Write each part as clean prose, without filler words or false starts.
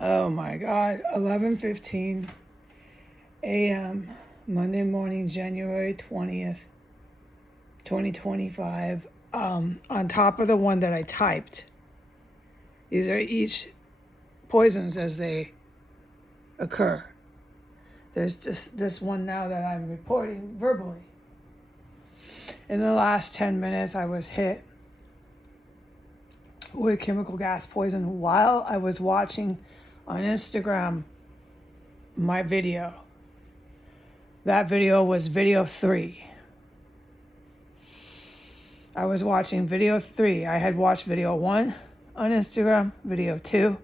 Oh my God, 11:15 a.m. Monday morning, January 20th, 2025. On top of the one that I typed. These are each poisons as they occur. There's just this one now that I'm reporting verbally. In the last 10 minutes, I was hit with chemical gas poison while I was watching on Instagram my video. That video was video 3. I was watching video 3. I had watched video 1 on Instagram, video 2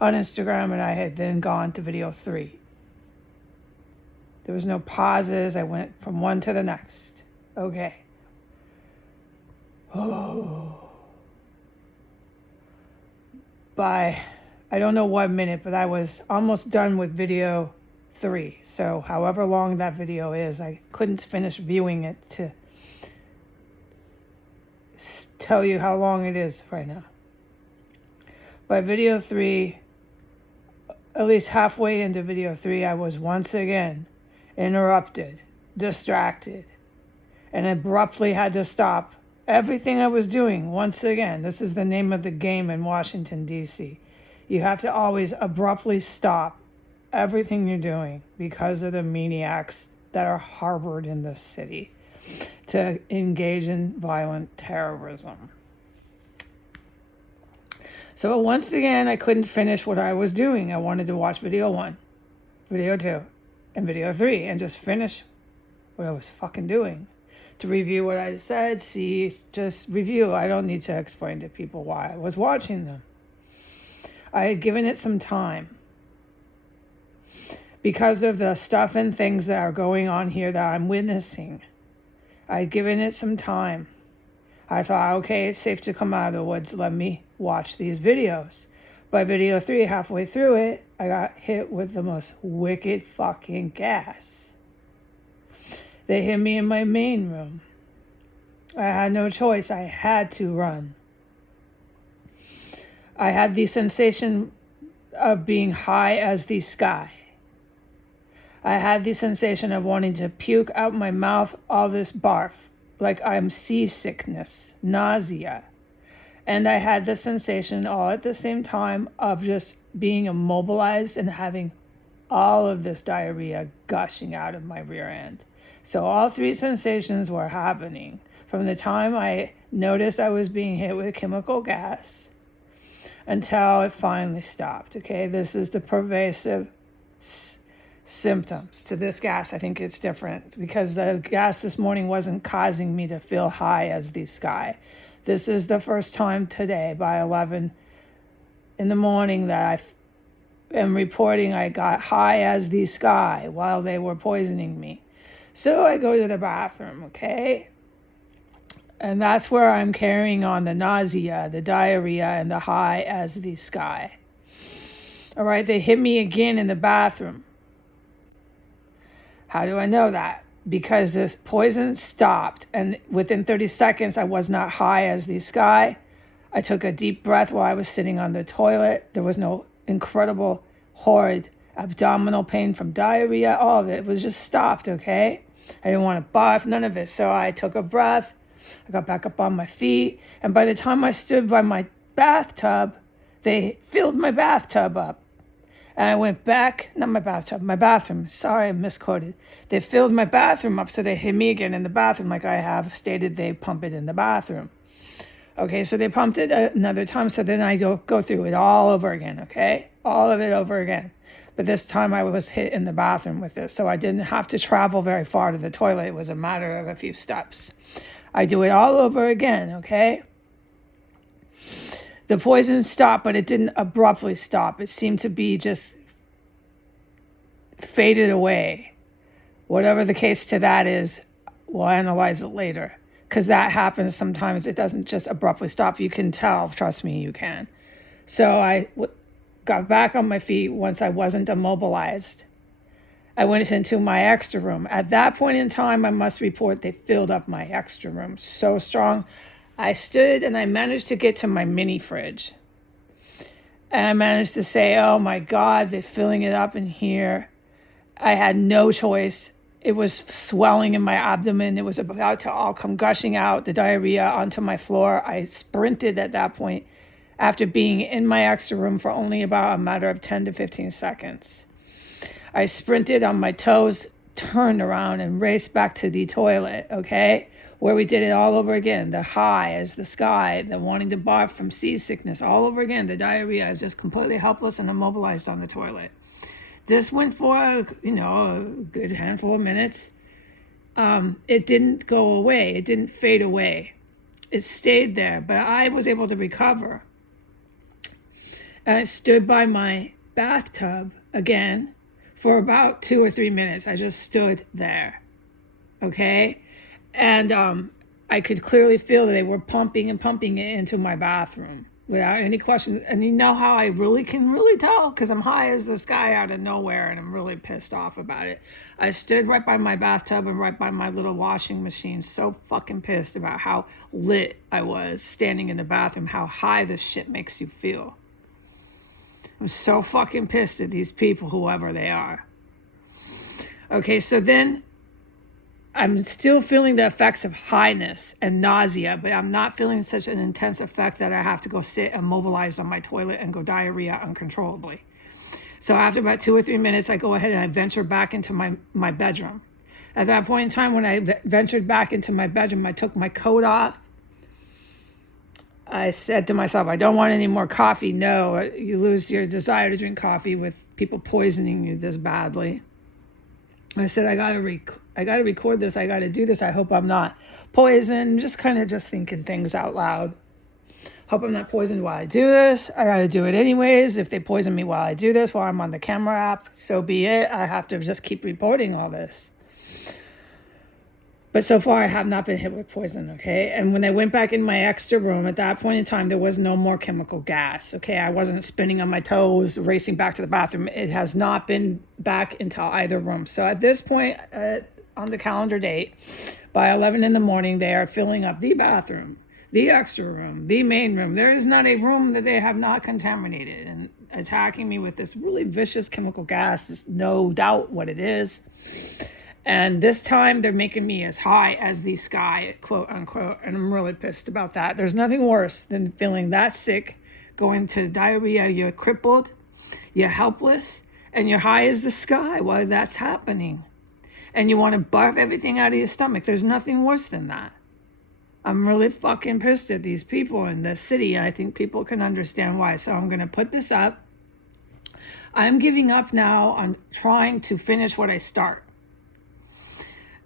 on Instagram, and I had then gone to video 3. There was no pauses. I went from one to the next. Okay. Oh. By, I don't know what minute, but I was almost done with video 3. So however long that video is, I couldn't finish viewing it to tell you how long it is right now. By video 3, at least halfway into video 3, I was once again interrupted, distracted, and abruptly had to stop everything I was doing once again. This is the name of the game in Washington, D.C. You have to always abruptly stop everything you're doing because of the maniacs that are harbored in this city to engage in violent terrorism. So once again, I couldn't finish what I was doing. I wanted to watch video 1, video 2, and video 3 and just finish what I was fucking doing. To review what I said, just review. I don't need to explain to people why I was watching them. I had given it some time. Because of the stuff and things that are going on here that I'm witnessing, I had given it some time. I thought, okay, it's safe to come out of the woods. Let me watch these videos. By video 3, halfway through it, I got hit with the most wicked fucking gas. They hit me in my main room. I had no choice. I had to run. I had the sensation of being high as the sky. I had the sensation of wanting to puke out my mouth all this barf, like I'm seasickness, nausea. And I had the sensation all at the same time of just being immobilized and having all of this diarrhea gushing out of my rear end. So all 3 sensations were happening from the time I noticed I was being hit with chemical gas until it finally stopped. Okay, this is the pervasive symptoms to this gas. I think it's different because the gas this morning wasn't causing me to feel high as the sky. This is the first time today by 11 in the morning that I am reporting I got high as the sky while they were poisoning me. So I go to the bathroom, okay? And that's where I'm carrying on the nausea, the diarrhea, and the high as the sky. All right, they hit me again in the bathroom. How do I know that? Because this poison stopped, and within 30 seconds, I was not high as the sky. I took a deep breath while I was sitting on the toilet. There was no incredible, horrid abdominal pain from diarrhea. All of it was just stopped, okay? I didn't want to barf, none of it. So I took a breath. I got back up on my feet. And by the time I stood by my bathtub, they filled my bathtub up. And I went back, not my bathtub, my bathroom. Sorry, I misquoted. They filled my bathroom up, so they hit me again in the bathroom like I have stated they pump it in the bathroom. Okay, so they pumped it another time, so then I go through it all over again, okay? All of it over again. But this time I was hit in the bathroom with this, so I didn't have to travel very far to the toilet. It was a matter of a few steps. I do it all over again, okay? The poison stopped, but it didn't abruptly stop. It seemed to be just faded away. Whatever the case to that is, we'll analyze it later. Because that happens sometimes. It doesn't just abruptly stop. You can tell. Trust me, you can. So I got back on my feet once I wasn't immobilized. I went into my extra room. At that point in time, I must report they filled up my extra room so strong. I stood and I managed to get to my mini fridge. And I managed to say, oh my God, they're filling it up in here. I had no choice. It was swelling in my abdomen. It was about to all come gushing out, the diarrhea onto my floor. I sprinted at that point after being in my extra room for only about a matter of 10 to 15 seconds. I sprinted on my toes, turned around, and raced back to the toilet, okay? Where we did it all over again. The high as the sky, the wanting to barf from seasickness, all over again. The diarrhea. I was just completely helpless and immobilized on the toilet. This went for, a good handful of minutes. It didn't go away. It didn't fade away. It stayed there, but I was able to recover. And I stood by my bathtub again for about 2 or 3 minutes. I just stood there, okay? And I could clearly feel that they were pumping it into my bathroom without any question. And you know how I can really tell? Because I'm high as the sky out of nowhere and I'm really pissed off about it. I stood right by my bathtub and right by my little washing machine, so fucking pissed about how lit I was standing in the bathroom, how high this shit makes you feel. I'm so fucking pissed at these people, whoever they are. Okay, so then I'm still feeling the effects of highness and nausea, but I'm not feeling such an intense effect that I have to go sit immobilized on my toilet and go diarrhea uncontrollably. So after about 2 or 3 minutes, I go ahead and I venture back into my bedroom. At that point in time, when I ventured back into my bedroom, I took my coat off. I said to myself, I don't want any more coffee. No, you lose your desire to drink coffee with people poisoning you this badly. I said, I gotta record this. I gotta do this. I hope I'm not poisoned. Just thinking things out loud. Hope I'm not poisoned while I do this. I gotta do it anyways. If they poison me while I do this, while I'm on the camera app, so be it. I have to just keep reporting all this. But so far, I have not been hit with poison, okay? And when I went back in my extra room, at that point in time, there was no more chemical gas, okay? I wasn't spinning on my toes, racing back to the bathroom. It has not been back into either room. So at this point, on the calendar date, by 11 in the morning, they are filling up the bathroom, the extra room, the main room. There is not a room that they have not contaminated and attacking me with this really vicious chemical gas. There's no doubt what it is. And this time they're making me as high as the sky, quote unquote. And I'm really pissed about that. There's nothing worse than feeling that sick, going to diarrhea. You're crippled, you're helpless, and you're high as the sky while that's happening. And you want to barf everything out of your stomach. There's nothing worse than that. I'm really fucking pissed at these people in the city. And I think people can understand why. So I'm going to put this up. I'm giving up now on trying to finish what I start.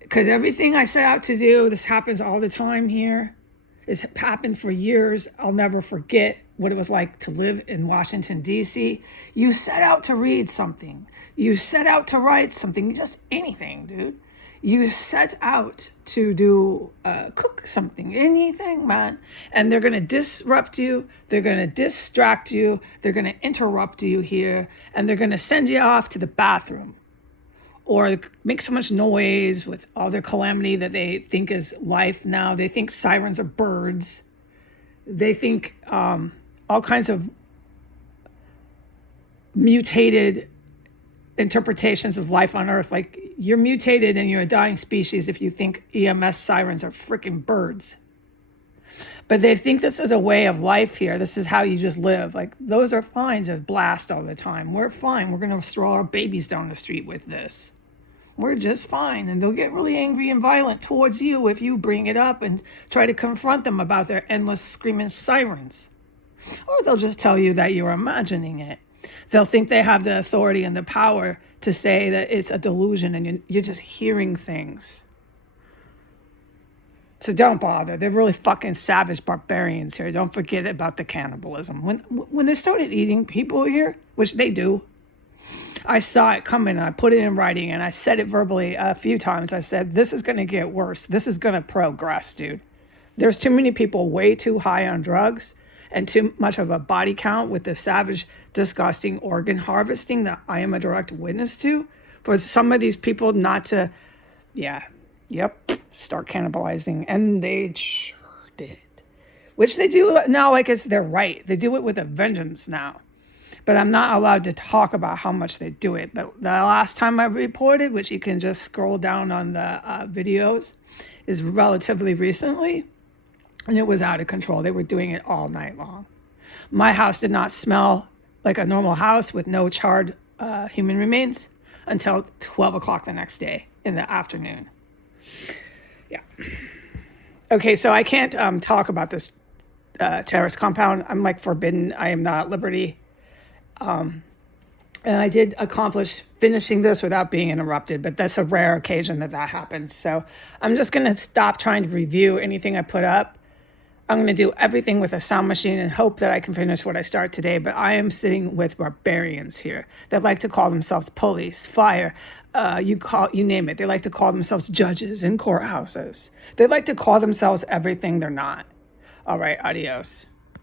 Because everything I set out to do, this happens all the time here. It's happened for years. I'll never forget what it was like to live in Washington, D.C. You set out to read something. You set out to write something, just anything, dude. You set out to cook something, anything, man. And they're going to disrupt you. They're going to distract you. They're going to interrupt you here. And they're going to send you off to the bathroom. Or make so much noise with all their calamity that they think is life now. They think sirens are birds. They think all kinds of mutated interpretations of life on Earth. Like, you're mutated and you're a dying species if you think EMS sirens are freaking birds. But they think this is a way of life here. This is how you just live. Like, those are fine to blast all the time. We're fine. We're going to throw our babies down the street with this. We're just fine. And they'll get really angry and violent towards you if you bring it up and try to confront them about their endless screaming sirens. Or they'll just tell you that you're imagining it. They'll think they have the authority and the power to say that it's a delusion and you're just hearing things. So don't bother. They're really fucking savage barbarians here. Don't forget about the cannibalism. When they started eating people here, which they do, I saw it coming and I put it in writing and I said it verbally a few times. I said, this is going to get worse. This is going to progress, dude. There's too many people way too high on drugs and too much of a body count with the savage, disgusting organ harvesting that I am a direct witness to. For some of these people not to, start cannibalizing. And they sure did. Which they do now like it's their right. They do it with a vengeance now. but I'm not allowed to talk about how much they do it. But the last time I reported, which you can just scroll down on the videos, is relatively recently, and it was out of control. They were doing it all night long. My house did not smell like a normal house with no charred human remains until 12 o'clock the next day in the afternoon. Yeah. Okay, so I can't talk about this terrorist compound. I'm like forbidden. I am not at liberty. And I did accomplish finishing this without being interrupted, but that's a rare occasion that happens. So I'm just going to stop trying to review anything I put up. I'm going to do everything with a sound machine and hope that I can finish what I start today. But I am sitting with barbarians here that like to call themselves police, fire, you name it. They like to call themselves judges in courthouses. They like to call themselves everything they're not. All right, adios.